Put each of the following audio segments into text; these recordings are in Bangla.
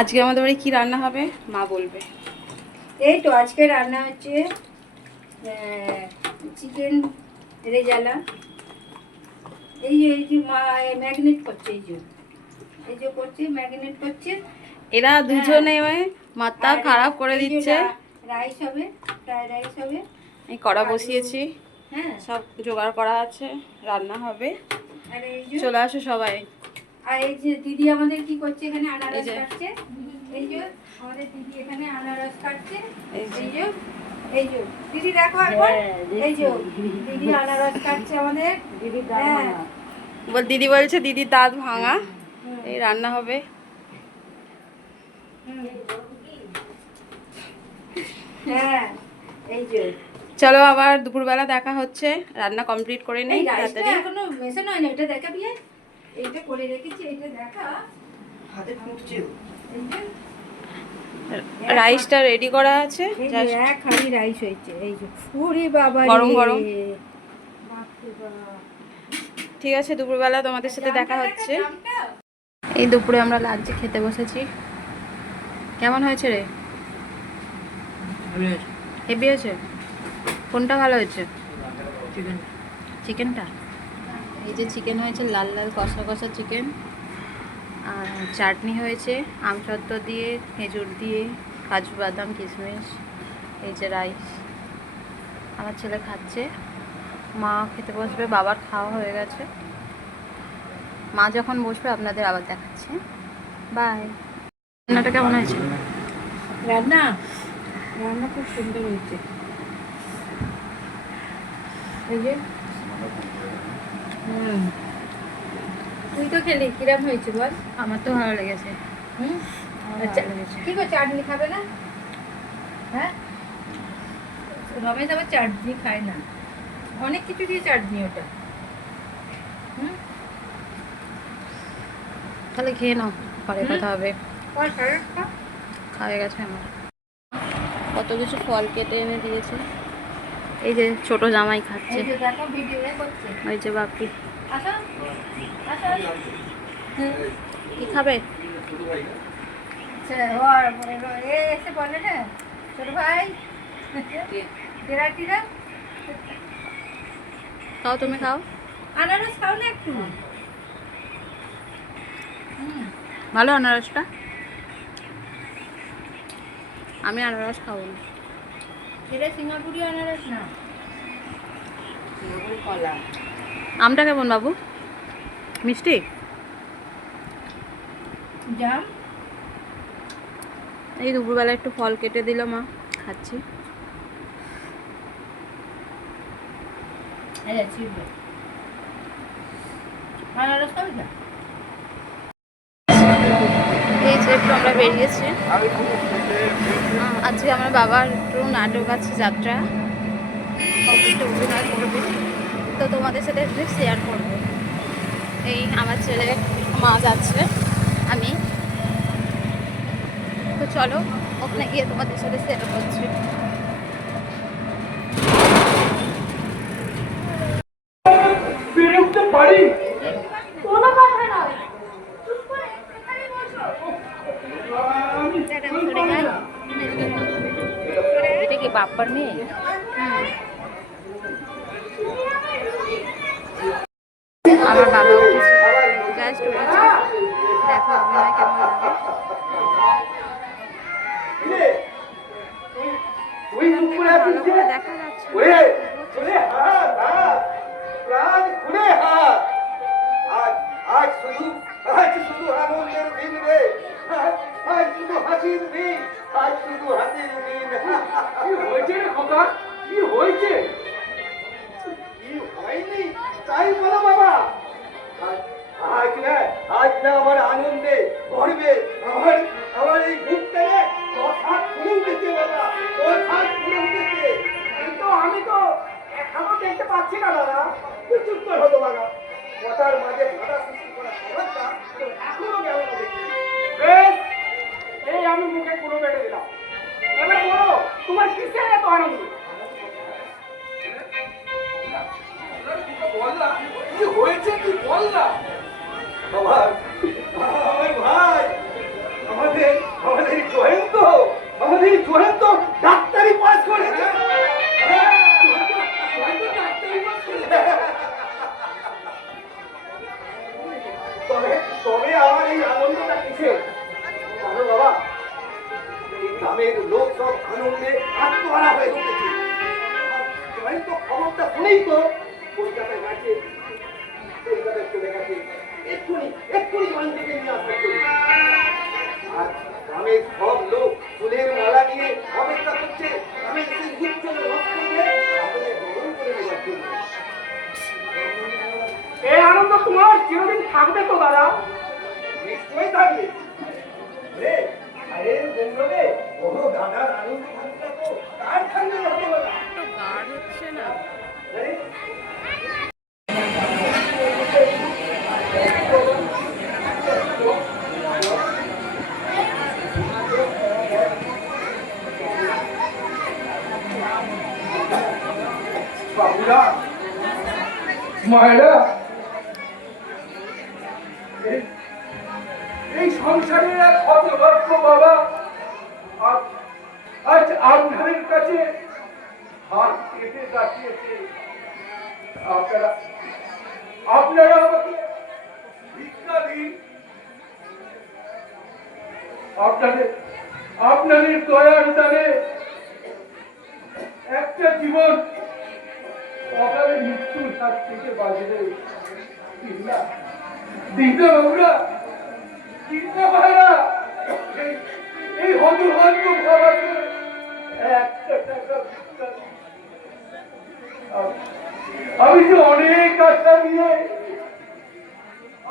আজকে আমাদের বাড়ি কি রান্না হবে মা বলবে। এই তো আজকে রান্না হচ্ছে চিকেন রেজালা। এই যে মা ম্যাগনেট করছে, এই যে করছে, ম্যাগনেট করছে। এরা দুজনে মাথা খারাপ করে দিচ্ছে। রাইস হবে, ফ্রাইড রাইস হবে। এই কড়া বসিয়েছি, হ্যাঁ, সব জোগাড় করা আছে, রান্না হবে। আর এই যে চলে আসো সবাই। আর এই যে দিদি আমাদের কি করছে, এখানে আনারস কাটছে। এই যে আমাদের দিদি এখানে আনারস কাটছে। এই যে দিদি দেখো একবার, এই যে দিদি আনারস কাটছে আমাদের। দিদি বলছে দিদির দাঁত ভাঙা। এই রান্না হবে। হ্যাঁ, এই যে চলো আবার দুপুরবেলা দেখা হচ্ছে। রান্না কমপ্লিট করে নেই তাড়াতাড়ি। এখনো মেশানো হয়নি, এটা দেখা বিয়ে এইটা করে রেখেছি, এটা দেখা হাতে ফুটছে। রাইসটা রেডি করা আছে, জাস্ট এক হাঁড়ি রাইস হয়েছে। এই যে ওরে বাবা, গরম গরম। ঠিক আছে, দুপুরবেলা তোমাদের সাথে দেখা হচ্ছে। এই দুপুরে আমরা লাঞ্চে খেতে বসেছি। কেমন হয়েছে রে? হেভি হয়েছে। কোনটা ভালো হয়েছে? চিকেনটা। এই যে চিকেন হয়েছে, লাল লাল কষা কষা চিকেন। আর চাটনি হয়েছে আমসত্ত্ব দিয়ে, খেজুর দিয়ে, কাজু বাদাম কিশমিশ। এই যে রাইস, আমার ছেলে খাচ্ছে, মা খেতে বসবে, বাবার খাওয়া হয়ে গেছে। মা যখন বসবে আপনাদের আবার দেখাচ্ছি। বাই। রান্নাটা কেমন হয়েছে? রান্না খুব সুন্দর হয়েছে। এই যে তুই তো খেলি, কিরম হয়েছে বল? আমার তো ভালো লেগেছে। কি গো, চাটনি খাবে না? হ্যাঁ, রমেশ আবার চাটনি খায় না, অনেক কিছু দিয়ে চাটনি ওটা। তাহলে খেয়ে নাও, পরে কথা হবে। খাওয়া গেছে আমার। কত কিছু ফল কেটে এনে দিয়েছে। এই যে ছোট জামাই খাচ্ছে, ওই যে বাপি। কি খাবে? এসে বলে না ছোট ভাই, খাও, তুমি খাও। আনারস খাও না একটু? ভালো আনারসটা। আমি আনারস খাবো না। এটা সিঙ্গাপুরি আনারস না, কলা। আমটা কেমন বাবু? মিষ্টি? জাম। এই দুপুরবেলা একটু ফল কেটে দিল মা, খাচ্ছি। আনারস খাবি না? এই যে একটু আমরা বেরিয়েছি। আজকে আমার বাবার একটু নাটক আছে, যাত্রা, একটু অভিনয় করবে, তো তোমাদের সাথে একটু শেয়ার করবো। এই আমার ছেলে, মা যাচ্ছে, আমি তো চলো ওখানে গিয়ে তোমাদের সাথে শেয়ার করছি। এটা কি বাপ্পার মেয়ে? আমার বাবা উঠেছে, জাস্ট উঠেছে। দেখো অভিনয় কেমন লাগে। ভালো করে দেখা যাচ্ছে। তাই বলো বাবা, আজ না আমার আনন্দে গর্বে আমার এই বুকটা তোর হাত খুলে উঠেছে বাবা, তোর হাত খুলে উঠেছে। কিন্তু আমি তো এখনো দেখতে পাচ্ছি না দাদা, তুই চুপ কর হতো বাবা। কথার মাঝে বাধা সৃষ্টি করা খবরটা এখনো গেল না দেখছি। বেশ, এই আমি মুখে পুরো বেড়ে দিলাম। এবার বলো, তোমার কিসের এত আনন্দ? কি হয়েছে কি বল না? আমার ভাই, আমাদের এখনই তো কলকাতায় গেছে, কলকাতায় চলে গেছে, এক্ষুনি এক্ষুনি বাড়ি থেকে নিয়ে আসার জন্য। আর গ্রামের সব লোক ফুলের মালা নিয়ে অপেক্ষা করছে আমি সেই উজ্জ্বল রক্তকে আপনাদের গ্রহণ করে নেবার জন্য। এই আনন্দ তোমার চিরদিন থাকবে তো দাদা? নিশ্চয়ই থাকবে রে। আয়ের জন্যে বড় দাদার আনন্দ থাকবে তো কার থাকবে হতে পারে? তো গাঢ় হচ্ছে না। বাবুরা, মায়েরা, এই সংসারের এক হতভাগ্য বাবা আজ আপনাদের কাছে হাত পেতে দাঁড়িয়েছে। আপনারা আমাকে ভিক্ষা দিন। আপনাদের দয়ার দানে একটা জীবন অকালে মৃত্যুর হাত থেকে বাঁচলে দিদা বাবুরা, চিন্তা ভাইরা, এই হতভাগ্য বাবাকে একটা টাকা ভিক্ষা দিন। আমি যে অনেক আশা নিয়ে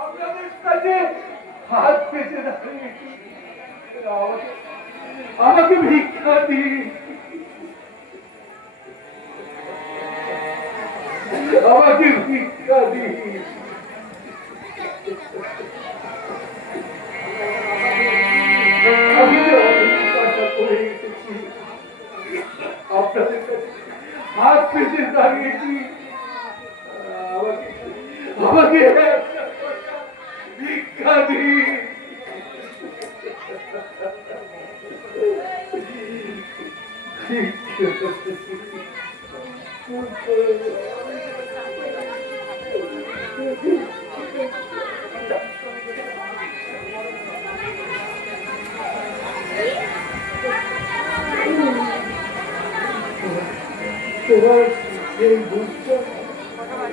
আপনাদের কাছে হাত পেতে দাঁড়িয়েছি, আমাকে ভিক্ষা দিন, আমাকে ভিক্ষা দিন। আমি যে অনেক আশা করে এসেছি, আপনাদের কাছে হাত পেতে দাঁড়িয়েছি, আমাকে ভিক্ষা দিন। তোমার এই বুঝতে বাবা